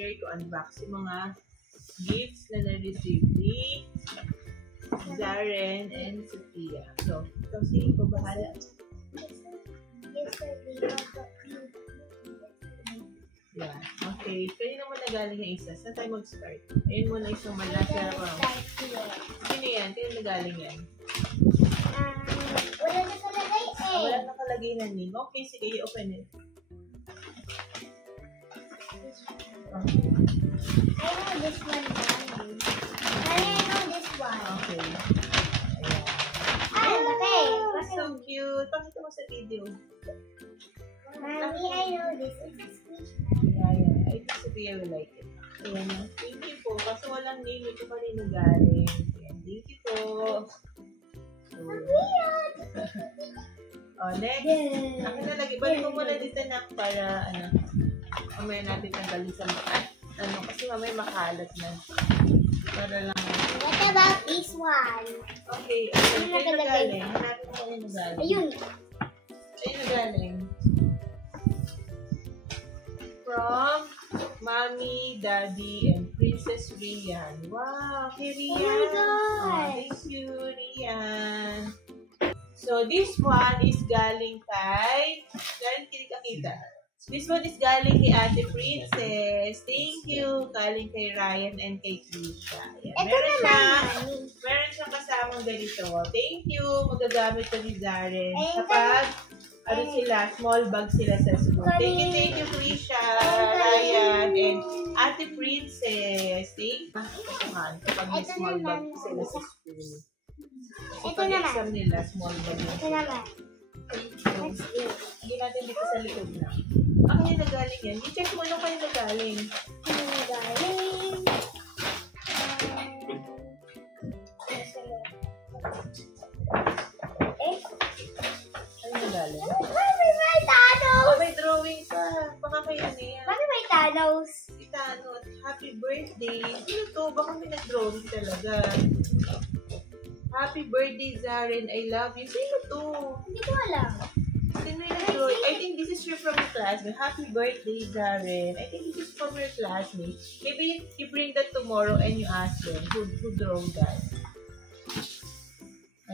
year ko unbox yung mga gifts na na-receive ni Zaren and Sophia. So, kasi ko bahala. Yeah. Okay. Kanina mo na galing yung isa. Saan tayo mag-start? Ayun muna isang malasa. Sino yan? Kanina na galing yan? Wala nakalagay eh. Wala nakalagay na name. Okay, sige. I-open it. Okay. I know this one. I know this one. Okay. Ah, okay. So cute. Pakita mo sa video. Mommy, I know this. It's a speech. Yeah. I think Sophia will like it. Ayan. Thank you po. Kasi walang name. Ito pa rin nagaling. Ayan. Thank you po. So, oh, next. Akin na lagi. Balik mo muna dito na para, mamaya natin tanggalin sa kasi mamaya makalat na. Para lang. What about this one? Okay. Ayun nagaling. Hanapin mo yung nagaling. Ayun. Ayun nagaling. From Mommy, Daddy, and Princess Rian. Wow, kay Rian. Oh my God. Thank you, Rian. So, this one is galing kay... Galing kita. This one is galing kay Ate Princess. Thank you. Galing kay Ryan and kay Krisha. Meron siyang kasamang ganito. Thank you. Magagamit ko ni Zaren. Kapag small bag sila sa school. Thank you, Krisha, Ryan, and Ate Princess. Thank you. Kapag may small bag sila sa school. Kapag exam nila, small bag nila. Ito naman. Hindi natin dito sa likod na. Ako yung nagaling yan. I-check mo nung kayo nagaling. Ano nagaling? Ano nagaling? May Thanos! Oh, may drawing pa. Baka kayo ano yan. Bakit may Thanos? Si Thanos. Happy birthday. Sino to? Baka may nag-drawing talaga. Happy birthday, Zaren. I love you. Sino to? Hindi ko alam. Sino yung nag-drawing? I think this is from your classmate. Happy birthday, Zaren. I think this is from your classmate. Maybe you bring that tomorrow and you ask them who drew that.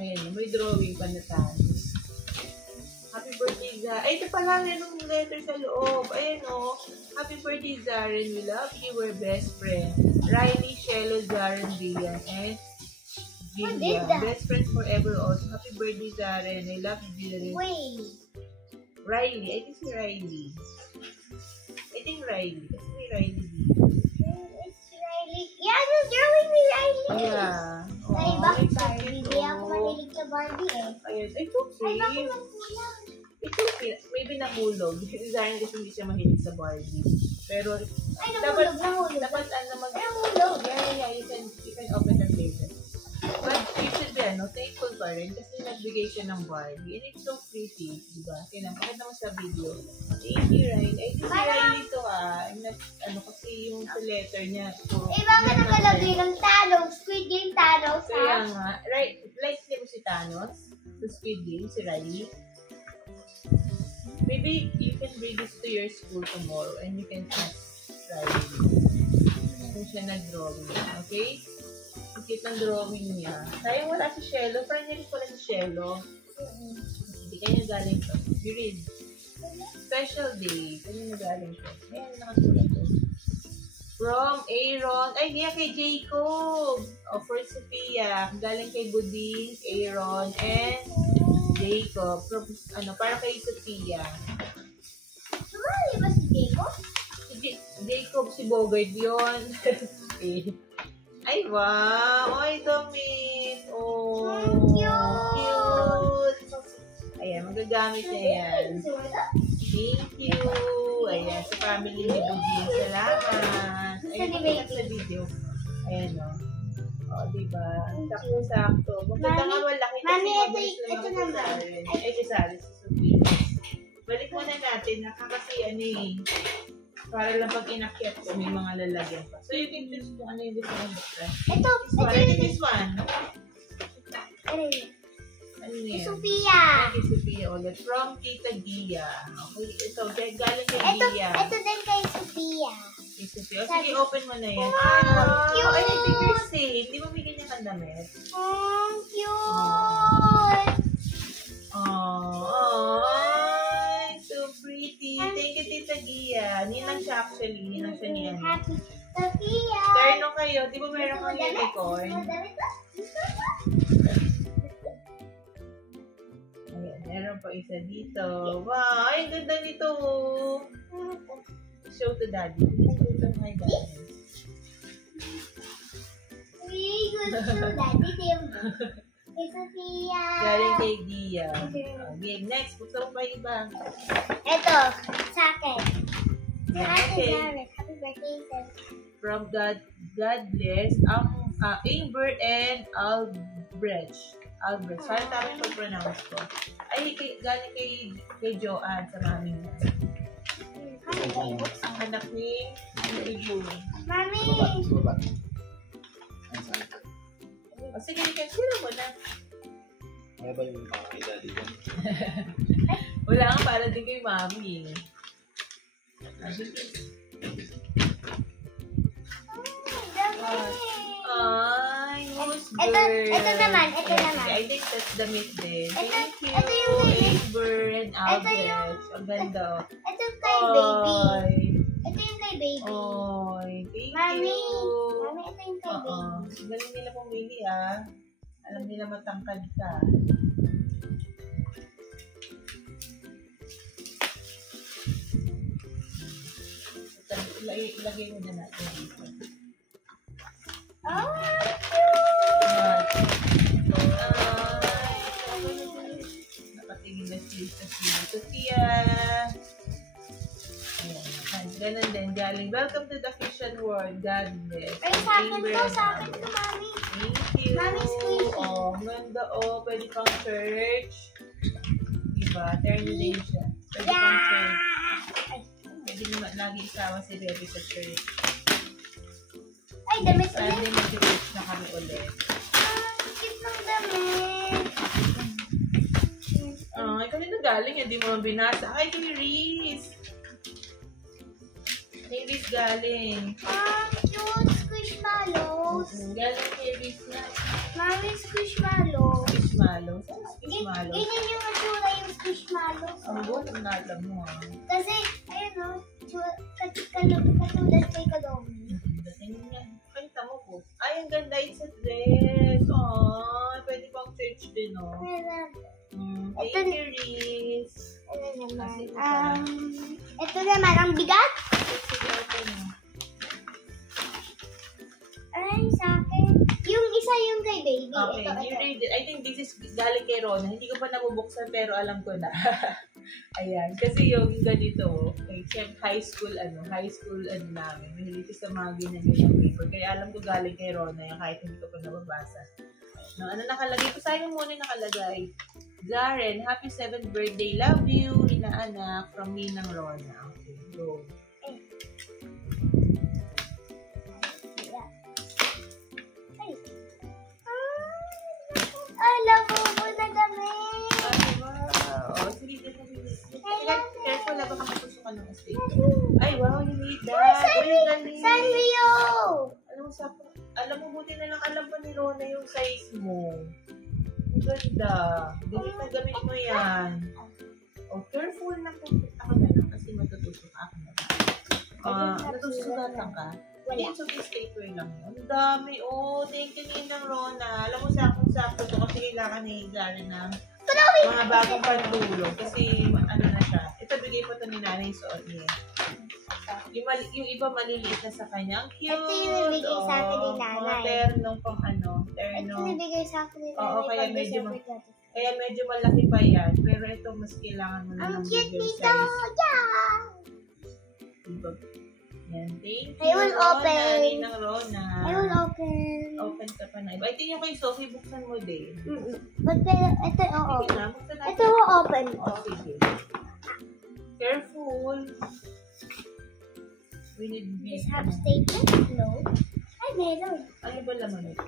Ayan, may drawing pa na Thanos. Happy birthday, Zaren. Ay, ito pala yung letter sa loob. Ayan o. Happy birthday, Zaren. We love you. We're best friends. Riley, Shelo, Zaren, Rian, and Julia. Best friends forever also. Happy birthday, Zaren. I love you, Julia. Wait. Riley. I think si Riley. Kasi may Riley. It's Riley. Yeah, the drawing ni Riley. Yeah. Ay, bakit Barbie? Hindi ako manilig sa Barbie eh. Ayun. It's okay. Ay, bakit nagkulang? It's okay. Maybe nahulog. Si Zaren kasi hindi siya mahilig sa Barbie. Pero, Ay, nahulog. dapat Nahulog. Yeah. You can open the paper. But you should be, thankful pa rin kasi nagbigay siya ng Barbie. And it's so pretty, diba? Pakita mo sa video. Thank you, Ryan. Ay, si Riley ito kasi yung sa letter niya. Bakit nakalagay ng Thanos? Squid Game Thanos, ha? Kaya nga. Right, like mo si Thanos sa Squid Game, si Riley. Maybe you can bring this to your school tomorrow and you can ask Riley kung siya nag-drawing. Okay? Cute ng drawing niya. Sayang wala si Shelo. Friend niya rin pala si Shelo. Hindi kanya galing to. You read. Special day. Kanya nagaling to. Ayan, nakasulat to. From Aaron. Ay, niya kay Jacob. For Sophia. Galing kay Buding, Aaron, and Jacob. From, para kay Sophia. Sumali ba si Jacob? Jacob, si Bogart yun. Ay, wow! Ay, damit! Oh! Cute! Ayan, magagamit na yan. Thank you! Ayan, sa family ni Buding. Salamat! Ayan, pakita sa video. Ayan, o. O, diba? Sakto-sakto. Maganda nga malaki kasi mabilis na makasasari. Ay, sasari sa Sophie. Balik muna natin. Nakakasi, para lang pag inakyat ko, may mga lalagyan pa. So, you can choose kung ano yung gusto mo buksan. Ito. This one. Ano yan? Sophia. Kay Sophia ulit. From Tita Gia. Okay, ito. Galing kay Gia. Ito din kay Sophia. Sige, open mo na yan. Cute! Ay, figure sale. Hindi mo may ganyan ang damit. Cute! Ay, so pretty. Thank you, Tita Gia. Ninang siya actually. Ninang siya niyan. Happy Sophia! Terno kayo. Di ba meron kang unicorn? Ayan, meron pa isa dito. Wow, ay, ganda nito. Show to daddy. Ito my daddy. Really good to Daddy Tim. Kay Sophia. Galing kay Gia. Okay, next. Buksan mo pa yung iba. Ito, sa akin. Sa akin, Okay. Jared. Happy birthday, Tim. From God bless, Amber and Albrecht. Saan tama pag-pronounce ko? Ay, galing kay Joanne sa mami niya. Ang anak ni Ibu. Mami! O sige, sino mo na? Ano ba yung kay daddy ko? Wala nga, para din kay mami. Ay, who's girl? Ito naman. I think that's the meat din. Thank you, ito yung Amber and Albert. Ang ganda. Ito kay baby. Ay, Ito yung kay baby. ay, thank Mami! you. Mami, ito yung kay baby. Galing nila pumili ah. Alam nila matangkad ka. Ilagay mo na natin dito. Oh, cute! Nakatingin na siya. Sophia! Ayan. Ganun din. Galing. Welcome to the Christian world. God bless. Ay, sa akin to, Mami. Thank you. Mami, squishy. Oh, ganda. Oh, pwede pang church. Diba? Turn din siya. Pwede pang church. Pwede naman lagi isawa si Bebe sa church. Ay, damit Sunday ulit. mag-church na kami ulit. Cute ng damit. Ay, kanina galing. Hindi mo binasa. Ay, kay Reese. Kay Reese galing. Cute squishmallows. Galing kay Reese na. Mami, squishmallows. Squishmallow. Saan squishmallow? Ganyan yung atsura yung squishmallows. Ang buwan ang alam mo ah. Kasi, ayun o, katulad kay Kalomi. Dating niya. Kanta mo po. Ay, ang ganda it's a dress. Ay, pwede pang church din oh. Thank you, Reese. Ano naman? Kasi ito Ito naman, ang bigat. Sige, open mo. Ay, sa akin. Yung isa yung kay baby. Okay, Ito. you read it. I think this is galing kay Rona. Hindi ko pa nabubuksan pero alam ko na. Ayan. Kasi yung ganito, high school namin. Mahilig sa mga ganyan paper. Kaya alam ko galing kay Rona yung kahit hindi ko pa nababasa. No, ano nakalagay ko? Sayang muna yung nakalagay. Zaren, happy 7th birthday. Love you, inaanak, from Ninang Rona. Okay, go. Love mo na damit. Ay, wow. Oh, sige, careful na baka matusukan ng steak. Ay, wow, you need that. Uy, galing. Sanrio! Alam mo, buti na lang alam pa ni Rona yung size mo. Ang ganda. Gamit mo yan. Oh, careful na po. Ako na lang kasi matutusok ako na. Natusukatan ka? Wala. It's okay, stapler lang yun. Ang dami. Oh, thank you Ninang Rona. Alam mo, sakto to kasi kailangan ni Zara ng mga bagong pantulog. Kasi ano na siya. Ito, bigay po ito ni nanay suot niya. Yung iba maliliit na sa kanya. Ang cute. Ito yung nabigay sa akin ni nanay. Mga ternong pang Ito terno. nabigay sa akin ni Oo, nanay. kaya pag medyo December 20. Kaya medyo malaki pa yan. Pero ito, mas kailangan mo na Ang ng cute bigger nito! size. Yeah! Diba? Yan, thank you. I will open. Ninang Rona. I will open. Open ka pa na iba. I think yung kay Sophie, buksan mo din. But ito, oo. Sige na, buksan natin. Ito will open ko. Oh, sige. Careful. We need Does big. it have statement? No. Ay, meron. Ano ba laman ito?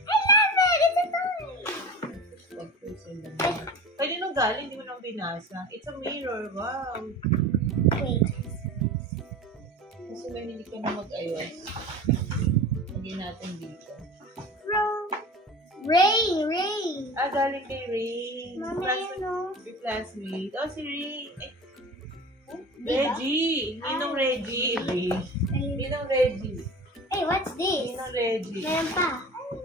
I love it! It's a toy! Huwag po sila. Pwede nung galing, hindi mo nang binasa. It's a mirror. Wow. Wait. Kasi mahilig ka na mag-ayos. Lagyan natin dito. Rain. Galing kay Ray. Mami, ano? Your classmate. Oh, si Ray. Diba? Reggie. Ninong Reggie. Ray. Ay, Ninong Reggie. what's this? Ninong Reggie. Meron pa.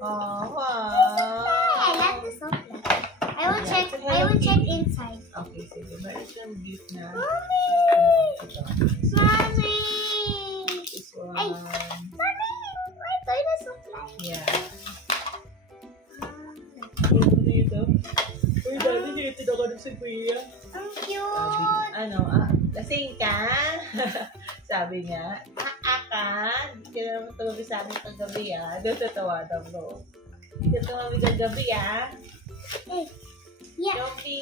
Oh, Hey, wow. I like the chocolate. I will check inside. Okay, sige. Meron siyang gift na. Mommy! Ito. Mommy! This one. Ay. Mommy! My toy na chocolate. Yeah. Ano dito? Uy, dati dito na ka na si Kuya. Ang cute! Ano, lasing ka? Sabi niya, ka? Hindi ka naman tumabi sa amin kagabi, Doon tatawanan mo. Hindi ka tumabi kagabi, Hey, yeah. Yopi!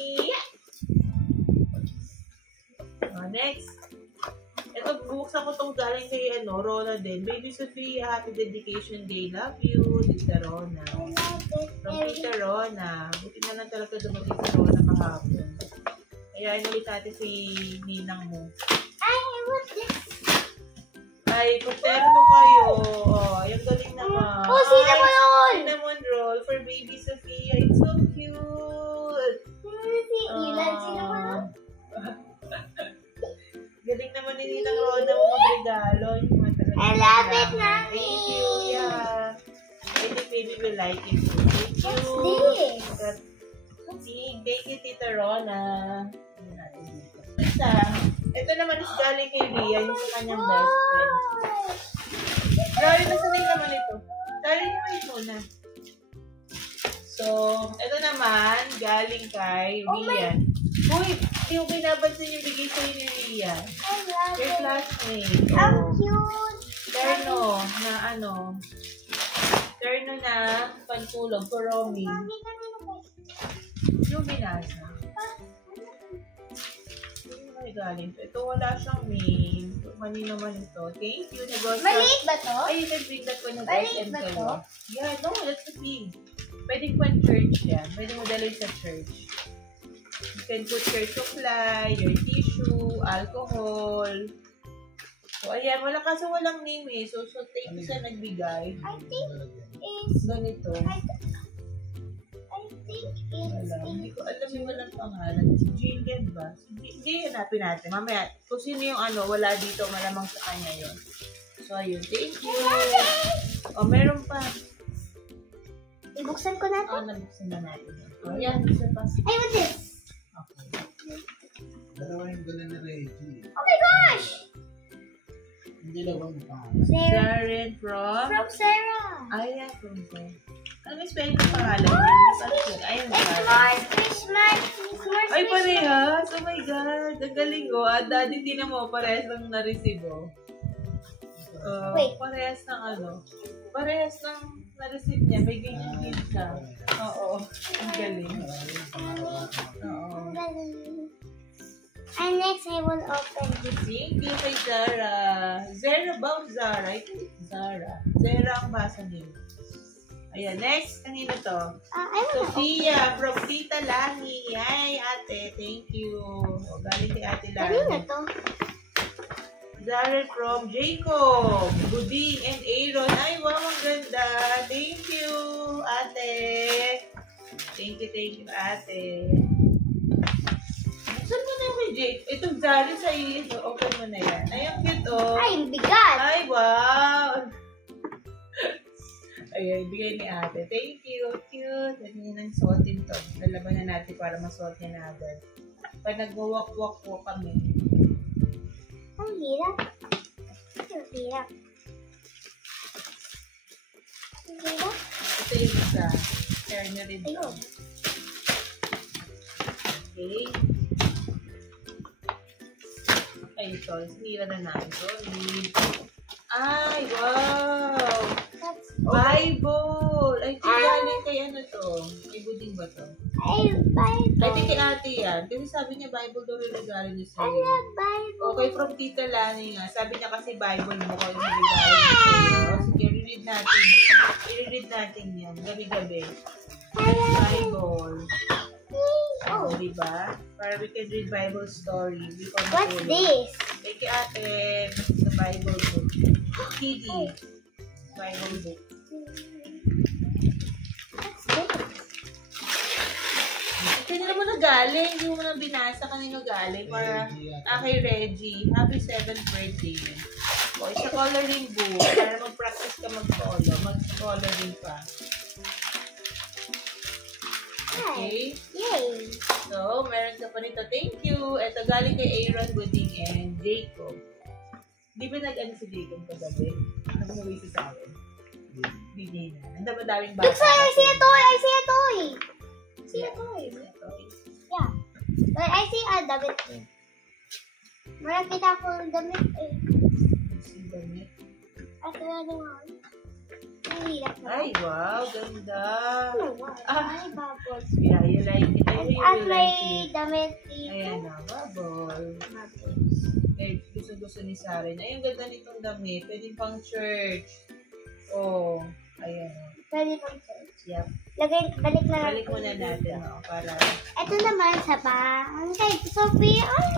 Next. Ito, bubuksan ko itong galing kay Rona din. Baby Sophia, happy dedication day. Love you, Tita Rona. I love it. From Tita Rona. Buti na lang talaga dumating si Rona kahapon. Kaya ulit natin si Ninang mo. I want this. Ay, paterno kayo. Oh, yung galing naman. Oh, cinnamon roll! Cinnamon roll for Baby Sophia. It's so cute. You like cinnamon roll? Galing naman ni Ninang Rona mo mag-regalo. Yung mga talaga I love it, kailangan. Mommy. Thank you, yeah. I think baby will like it too. Thank you. What's this? Thank you, Tita Rona. Tingnan natin dito. Isa. Ito naman is galing kay Ria, yung sa kanyang best friend. Grabe, nasanay naman ito. Dali niyo wait muna. So, ito naman, galing kay Ria. Uy, yung binabansin yung bigay sa'yo ni Ria. I love Your it. classmate. Ang Oh. cute. Terno na Terno na pantulog for Romy. Mami, kanino ba? Yung binasa. Ay, galing to. Ito wala siyang name. Kanino naman ito. Thank you. Maliit ba to? Ay, you can bring that one ng Maliit SM ba kayo. to? Yeah, no, that's the big. Pwede po ang church yan. Pwede mo dalhin sa church. You can put your supply, your tissue, alcohol. So, ayan. Walang name eh. So thank you sa nagbigay. I think it's... Ganito. I think it's... Hindi ko alam yung walang pangalan. Si Jillian ba? Hindi, hanapin natin. Mamaya, kung sino yung wala dito, malamang sa kanya yun. So, ayun. Thank you. O, meron pa. Ibuksan ko na to. Nabuksan na natin. O, yan. Isa pa. I want this. Okay. Dalawa yung gala ni Reggie. Oh my gosh! Hindi lang ang pangalan. Sarah. Sharon from? From Sarah. Ayan, from there. Ano yung spelling ng pangalan niya? Ayun, It's Sarah. more Christmas. It's more Ay, Christmas. parehas! Oh my God! Ang galing ko. Daddy, hindi na mo. Parehas lang na-receive, Wait. Parehas ng Parehas ng na-receive niya. May ganyan din siya. Oo. Ang galing. Oo. Ang galing. And next, I will open this. Thank you kay Zara. Zara ba o Zara? I think it's Zara. Zara ang basa nila. Ayan, next. Kanino to? I will Sophia from Tita Lani. Ay, ate. Thank you. O, galing kay ate Kanina Lani. to. Zara from Jacob. Buding and Aaron. Ay, wow, ang ganda. Thank you, ate. Thank you, ate. Saan mo na yung kay Jake? Itong Zara sa iyo. Open mo na yan. Ay, ang cute, Ay, ang bigat. Ay, wow! Ayan, bigay ni ate. Thank you. Cute. Ano yun ang suotin to? Lalaban na natin para masuot niya na agad. Pag nag-walk-walk po kami. Ang hirap. Ang hirap. Ang hirap. Ito yung isa. Share nyo rin to. Ayun. Okay. Ay, ito. Sinira na namin to. Ay, wow! That's Bible! Ay, galing kay ano to? May buding ba to? I Bible. Ay, kay ate yan. Kasi sabi niya Bible daw rin regalo niya I sa'yo. love Bible. Okay, from Tita Lani nga. Sabi niya kasi Bible mo kayo regalo niya sa'yo. Sige, reread natin. I-read natin yan. Gabi-gabi. I love Bible. Oh. Diba? Para we can read Bible story. What's this? Thank you, ate. The Bible book. Kitty. Bible book. What's this? Kanina mo na galing. Hindi mo na binasa kanino galing. Para kay Reggie. Happy 7th birthday. O, isa coloring book. Para mag-practice ka mag-color. Mag-coloring pa. Okay? Yay! So, meron ka pa nito. Thank you. Ito galing kay Aaron Gooding and Jacob. Di ba nag-ano si Jacob kagabi? Nag-uwi si sa akin. Bigay na. Ang daming bata. Look, sir! I see a toy! I see a toy! See a toy? Yeah. But I see a damit eh. Marang kita akong damit eh. At wala naman. Nahilap na. Ay, wow. Ganda. Oh, wow. Ay, bubbles. Yeah, you like it. I really At like may it. damit dito. Ayan na, bubble. Bubbles. Eh, gusto-gusto ni Saren. Ay, ang ganda nitong damit. Pwede pang church. Oh, ayan. Pwede pang search. Yep. Balik na lang. Balik muna natin, no? Para... Ito naman sa bang. Kay Sophie. Ay!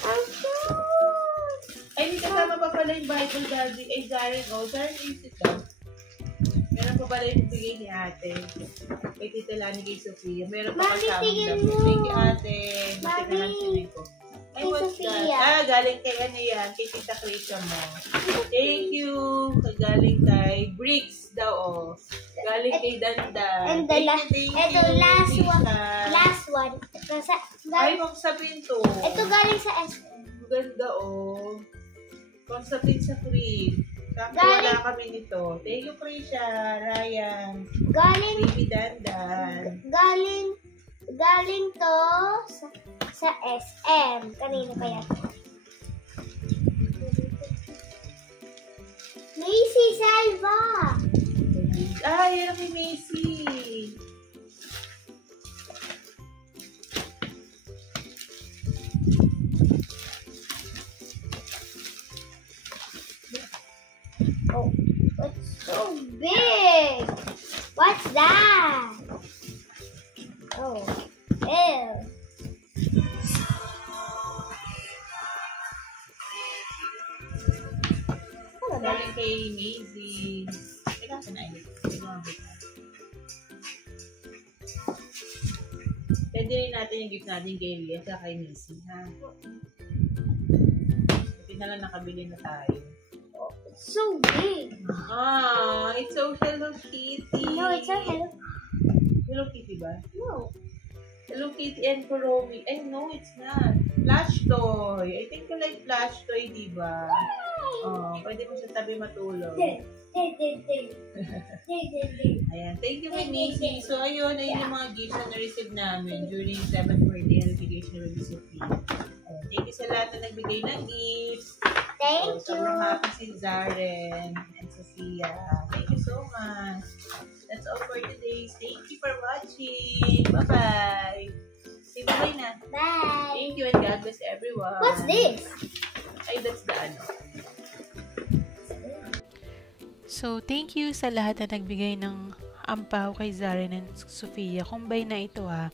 Ang cute! Ay, may kasama pa pala yung Bible, Daddy. Ay, Zaren, oh. Zaren, isip ka. Meron pa pala yung bigay ni ate. Kay Tita Lani, kay Sophia. Meron pa Mami, kasama tingin damit. mo. Thank you, ate. Buti na lang Mami. sinay ko. Ay, Kay what's Sophia. that? Ah, galing kay ano yan. Kay Tita Krika mo. Thank you. Galing kay Bricks daw, oh. Galing kay Danda. And the ito, last one. Tita. Last one. Ito, Ay, kung sa pinto. ito galing sa SM. Ganda, oh. Kung sa pizza cream. Tapos Galing- wala kami nito. Thank you, Prisha, Ryan, Galing, Baby Dandan. galing to sa SM. Kanino kaya to? Macy Salva! Ay, yan kay Macy. Oh, what's so big? What's that? Oh, ew. Ano ba? Galing kay Macy. Teka, saan Pwede rin natin yung gift natin kay Lia at kay Macy, ha? Buti na lang nakabili na tayo. Oh, it's so big. Ah, it's so Hello Kitty. No, it's a hello. Hello Kitty ba? No. Hello Kitty and Kuromi. Ay, no, it's not. Plush toy. I think you like plush toy, di ba? Oh, pwede mo sa tabi matulog. Ayan. Thank you, kay Macy. So, ayun yung mga gifts na na-receive namin during 7th birthday notification with Sophie. Ayan. Thank you sa lahat na nagbigay ng gifts. Thank So, you. sobrang happy si Zaren and Sophia. Thank you so much. That's all for today. Thank you for watching. Bye-bye. Say bye na. Bye. Thank you and God bless everyone. What's this? Ay, that's the ano. So, thank you sa lahat na nagbigay ng ampaw kay Zaren and Sophia. Combine na ito ha.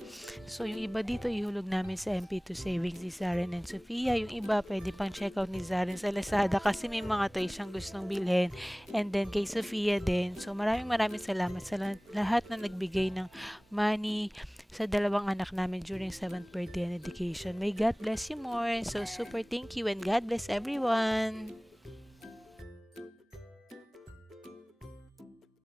So, yung iba dito ihulog namin sa MP2 Savings ni Zaren and Sophia. Yung iba pwede pang check out ni Zaren sa Lazada kasi may mga toys siyang gustong bilhin. And then kay Sophia din. So, maraming salamat sa lahat na nagbigay ng money sa dalawang anak namin during 7th birthday and education. May God bless you more. So, super thank you and God bless everyone.